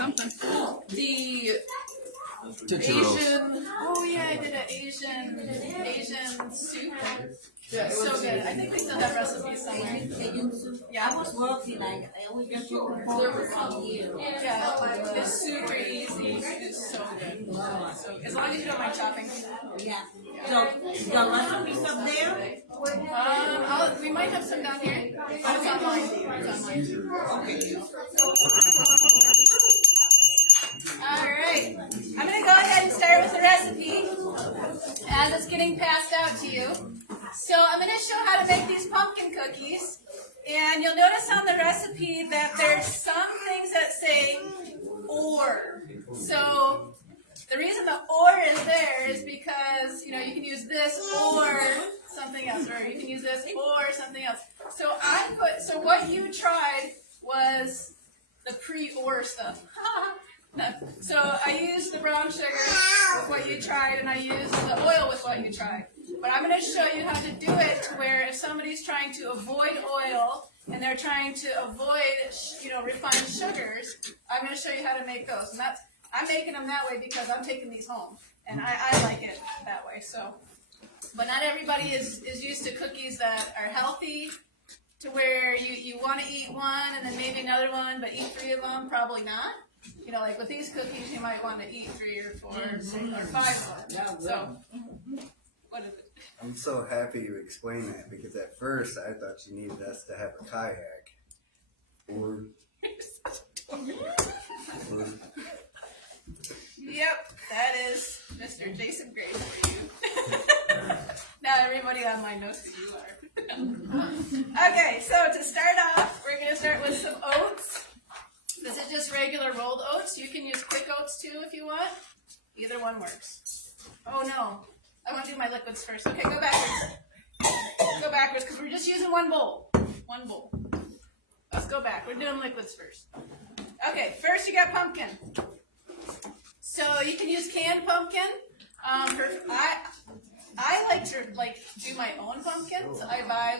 something. The Asian, oh yeah, I did an Asian soup. Yeah, it was so good. I think we still have recipes somewhere. Yeah, I was working. I always get yeah, it's super easy. It's so good. So as long as you don't mind chopping. Yeah. So the recipes up there. We might have some down here. Oh, it's online. It's online. Okay. Alright, I'm going to go ahead and start with the recipe as it's getting passed out to you. So I'm going to show how to make these pumpkin cookies. And you'll notice on the recipe that there's some things that say or. So the reason the or is there is because, you know, you can use this or something else, or you can use this or something else. So what you tried was the pre-or stuff. No. So I used the brown sugar with what you tried, and I used the oil with what you tried. But I'm going to show you how to do it to where if somebody's trying to avoid oil and they're trying to avoid, refined sugars, I'm going to show you how to make those. And I'm making them that way because I'm taking these home, and I like it that way. So, but not everybody is used to cookies that are healthy, to where you want to eat one and then maybe another one, but eat 3 of them, probably not. You know, like with these cookies, you might want to eat 3 or 4 or 6 or 5 of them. So, what is it? I'm so happy you explained that, because at first I thought you needed us to have a kayak. Or Yep, that is Mr. Jason Gray for you. Now everybody online knows who you are. Okay, so to start off, we're going to start with some oats. This is just regular rolled oats. You can use quick oats too if you want. Either one works. Oh no, I want to do my liquids first. Okay, go backwards. Go backwards because we're just using one bowl. One bowl. Let's go back. We're doing liquids first. Okay, first you got pumpkin. So you can use canned pumpkin. I like to do my own pumpkins. I buy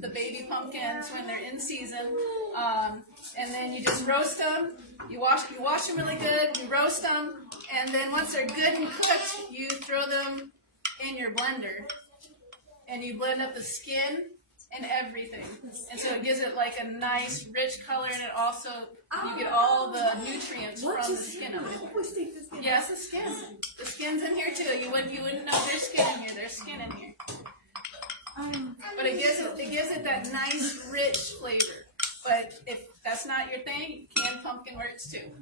the baby pumpkins when they're in season, and then you just roast them. You wash them really good. You roast them, and then once they're good and cooked, you throw them in your blender, and you blend up the skin and everything, and so it gives it like a nice rich color, and it also you get all the nutrients from the skin of it. Yes, the skin. The skin's in here too. You wouldn't know there's skin in here. There's skin in here. But it gives it that nice rich flavor. But if that's not your thing, canned pumpkin works too.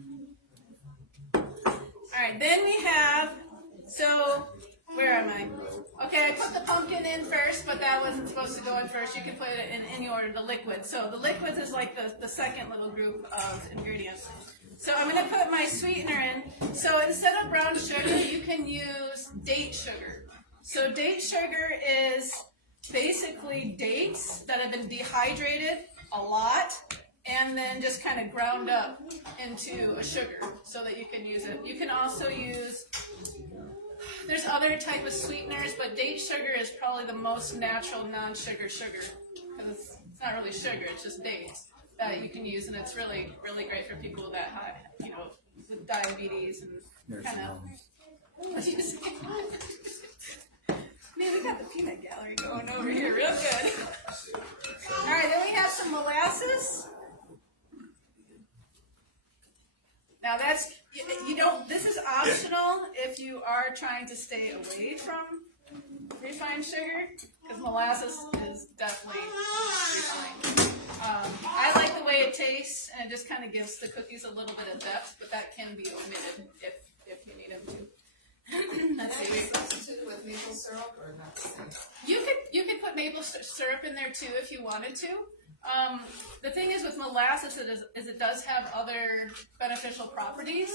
All right, then we have, so where am I? Okay, I put the pumpkin in first, but that wasn't supposed to go in first. You can put it in any order, the liquid. So the liquids is like the second little group of ingredients. So I'm going to put my sweetener in. So instead of brown sugar, you can use date sugar. So date sugar is basically dates that have been dehydrated a lot and then just kind of ground up into a sugar so that you can use it. You can also use, there's other type of sweeteners, but date sugar is probably the most natural non-sugar sugar, because it's not really sugar, it's just dates that you can use, and it's really, really great for people that have, with diabetes and kind of. Man, we got the peanut gallery going over here real good. All right, then we have some molasses. Now that's, this is optional if you are trying to stay away from refined sugar, because molasses is definitely refined. I like the way it tastes, and it just kind of gives the cookies a little bit of depth, but that can be omitted if you need them to. Let's see. Substitute with maple syrup or not? You could put maple syrup in there too if you wanted to. The thing is with molasses is it does have other beneficial properties,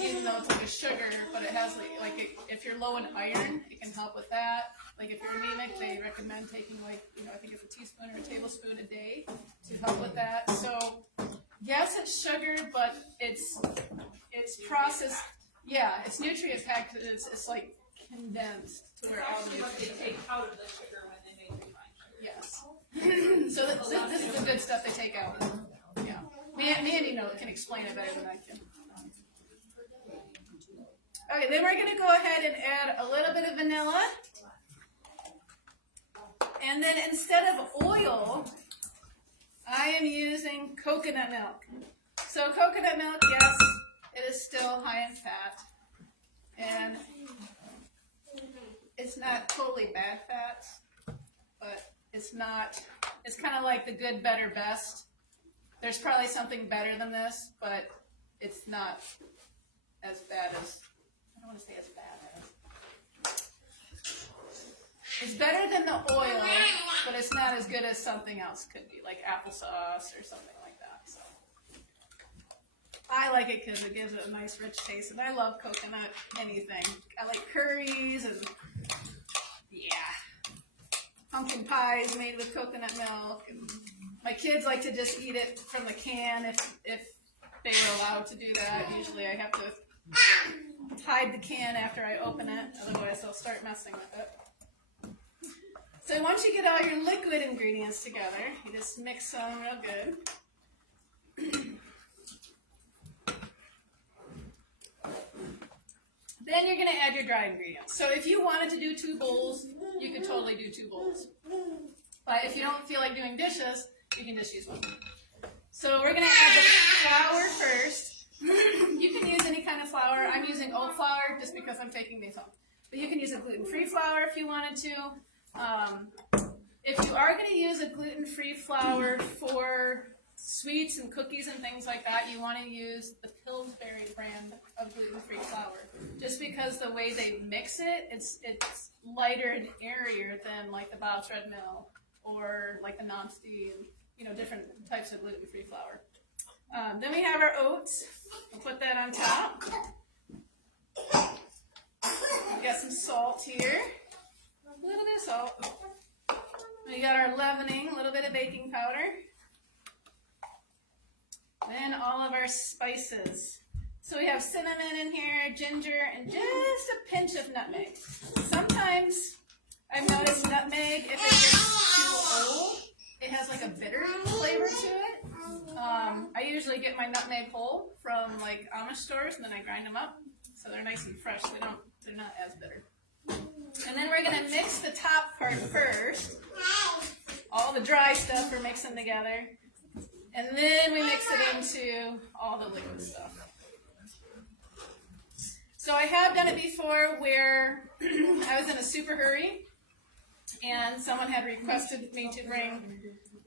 even though it's like a sugar, but it has if you're low in iron, it can help with that. Like if you're anemic, they recommend taking I think it's a teaspoon or a tablespoon a day to help with that. So yes, it's sugar, but it's processed. Yeah, it's nutrient packed. It's like condensed to where all the nutrients. They take out of the sugar when they make refined sugar. Yes. So this is the good stuff they take out. Yeah. Mandy can explain it better than I can. Okay, then we're gonna go ahead and add a little bit of vanilla. And then instead of oil, I am using coconut milk. So coconut milk, yes, it is still high in fat. And it's not totally bad fats, but it's kind of like the good, better, best. There's probably something better than this, but it's not as bad as, I don't want to say as bad as. It's better than the oil, but it's not as good as something else could be, like applesauce or something like that. So I like it because it gives it a nice rich taste, and I love coconut anything. I like curries and pumpkin pies made with coconut milk. And my kids like to just eat it from the can if they were allowed to do that. Usually I have to hide the can after I open it, otherwise they'll start messing with it. So once you get all your liquid ingredients together, you just mix them real good. Then you're going to add your dry ingredients. So if you wanted to do 2 bowls, you could totally do 2 bowls. But if you don't feel like doing dishes, you can just use 1. So we're going to add the flour first. You can use any kind of flour. I'm using oat flour just because I'm taking these home. But you can use a gluten-free flour if you wanted to. If you are going to use a gluten-free flour for sweets and cookies and things like that, you want to use the Pillsbury brand of gluten-free flour. Just because the way they mix it, it's lighter and airier than like the Bob's Red Mill or like the non-steam, different types of gluten-free flour. Then we have our oats. We'll put that on top. We got some salt here. A little bit of salt. We got our leavening, a little bit of baking powder. Then all of our spices. So we have cinnamon in here, ginger, and just a pinch of nutmeg. Sometimes I've noticed nutmeg, if it gets too old, it has like a bitter flavor to it. I usually get my nutmeg whole from like Amish stores, and then I grind them up, so they're nice and fresh. They're not as bitter. And then we're gonna mix the top part first. All the dry stuff we're mixing together. And then we mix it into all the liquid stuff. So I have done it before where I was in a super hurry and someone had requested me to bring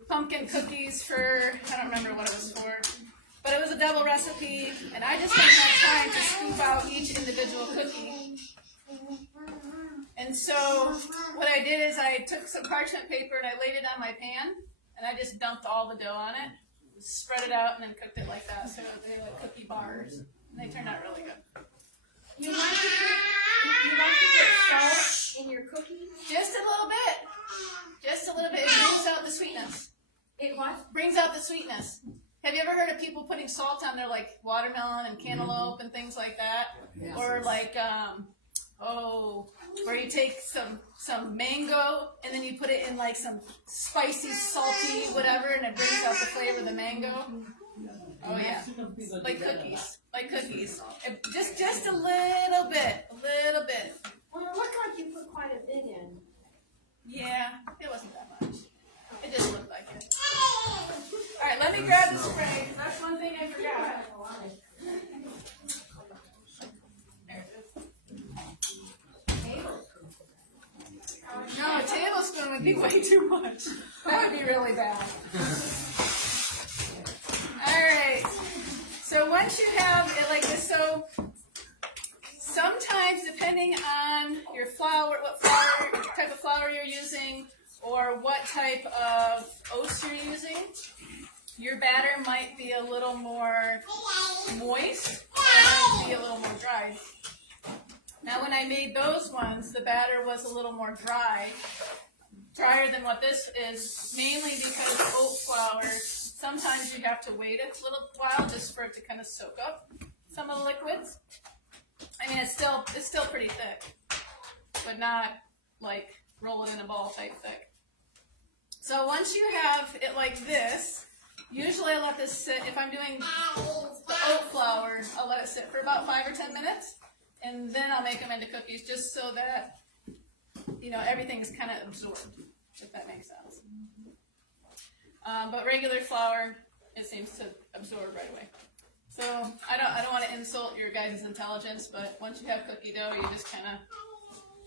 pumpkin cookies for, I don't remember what it was for, but it was a double recipe and I just didn't have time to scoop out each individual cookie. And so what I did is I took some parchment paper and I laid it on my pan and I just dumped all the dough on it. Spread it out and then cooked it like that, so they're like cookie bars. And they turned out really good. You like to put salt in your cookies? Just a little bit. Just a little bit. It brings out the sweetness. It what? Brings out the sweetness. Have you ever heard of people putting salt on their like watermelon and cantaloupe and things like that? Yes. Or like where you take some mango and then you put it in like some spicy, salty, whatever, and it brings out the flavor of the mango. Oh yeah, like cookies, just a little bit. Well, it looked like you put quite a bit in. Yeah, it wasn't that much. It just looked like it. All right, let me grab the spray. That's one thing I forgot. No, a tablespoon would be way too much. That would be really bad. Alright, so once you have it like this, so sometimes depending on your flour, what type of flour you're using, or what type of oats you're using, your batter might be a little more moist, or it might be a little more dry. Now when I made those ones, the batter was a little more drier than what this is, mainly because oat flour, sometimes you have to wait a little while just for it to kind of soak up some of the liquids. I mean, it's still pretty thick, but not like roll it in a ball type thick. So once you have it like this, usually I let this sit, if I'm doing the oat flour, I'll let it sit for about 5 or 10 minutes. and then I'll make them into cookies just so that, everything's kind of absorbed, if that makes sense. But regular flour, it seems to absorb right away. So I don't want to insult your guys' intelligence, but once you have cookie dough, you just kind of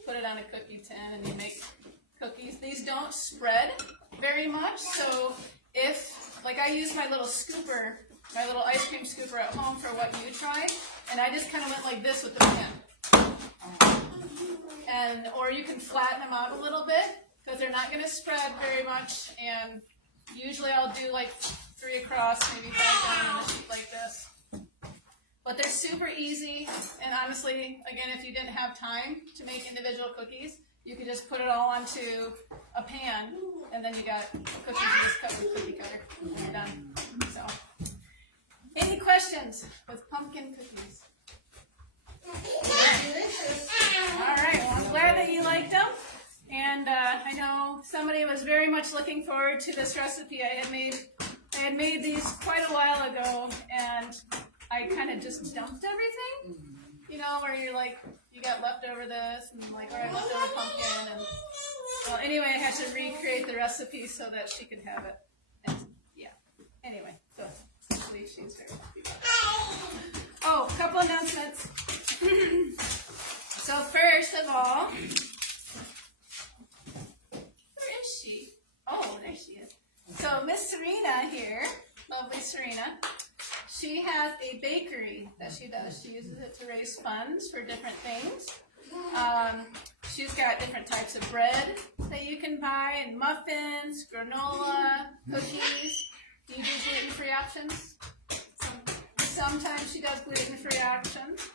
put it on a cookie tin and you make cookies. These don't spread very much, so if, like, I use my little scooper, my little ice cream scooper at home for what you tried, and I just kind of went like this with the pan. Or you can flatten them out a little bit, because they're not going to spread very much, and usually I'll do like 3 across, maybe 5 down on a sheet like this. But they're super easy, and honestly, again, if you didn't have time to make individual cookies, you could just put it all onto a pan, and then you got cookies you just cut with cookie cutter, and you're done. So, any questions with pumpkin cookies? All right, well, I'm glad that you liked them. And I know somebody was very much looking forward to this recipe. I had made these quite a while ago, and I kind of just dumped everything. Where you're like, you got leftover this, and like, all right, leftover pumpkin. And well, anyway, I had to recreate the recipe so that she could have it. And yeah. Anyway, so hopefully she's very happy about that. Oh, a couple announcements. So first of all, where is she? Oh, there she is. So Miss Serena here, lovely Serena, she has a bakery that she does. She uses it to raise funds for different things. She's got different types of bread that you can buy, and muffins, granola, cookies. Do you do gluten-free options? Sometimes she does gluten-free options.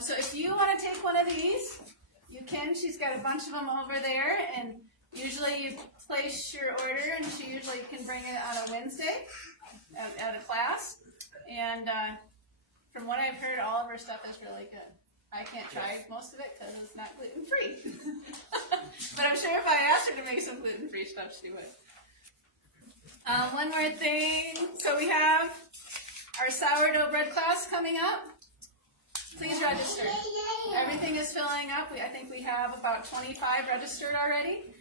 So if you want to take one of these, you can. She's got a bunch of them over there, and usually you place your order, and she usually can bring it on a Wednesday at a class. And from what I've heard, all of her stuff is really good. I can't try most of it because it's not gluten-free. But I'm sure if I asked her to make some gluten-free stuff, she would. One more thing. So we have our sourdough bread class coming up. Please register. Everything is filling up. I think we have about 25 registered already.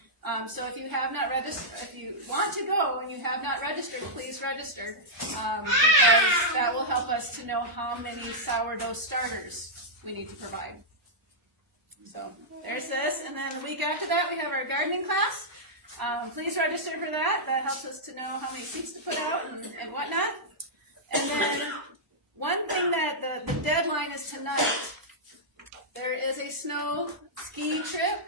So if you have not registered, if you want to go and you have not registered, please register, because that will help us to know how many sourdough starters we need to provide. So there's this, and then the week after that we have our gardening class. Please register for that. That helps us to know how many seeds to put out and whatnot. And then one thing that the deadline is tonight. There is a snow ski trip.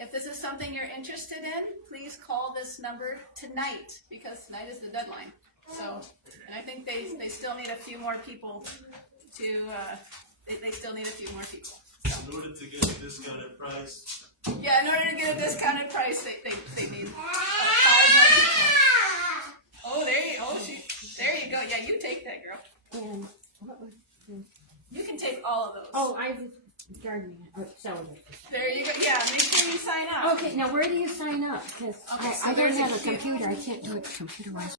If this is something you're interested in, please call this number tonight, because tonight is the deadline. So, and I think they still need a few more people to, they still need a few more people. So. In order to get a discounted price. Yeah, in order to get a discounted price, they need 5 more people. Oh, there you go. Yeah, you take that, girl. And what was You can take all of those. Oh, I was gardening. Oh, so. There you go. Yeah, make sure you sign up. Okay, now where do you sign up? Because Okay, so I don't there's a have a cute- computer. I can't do it computerized.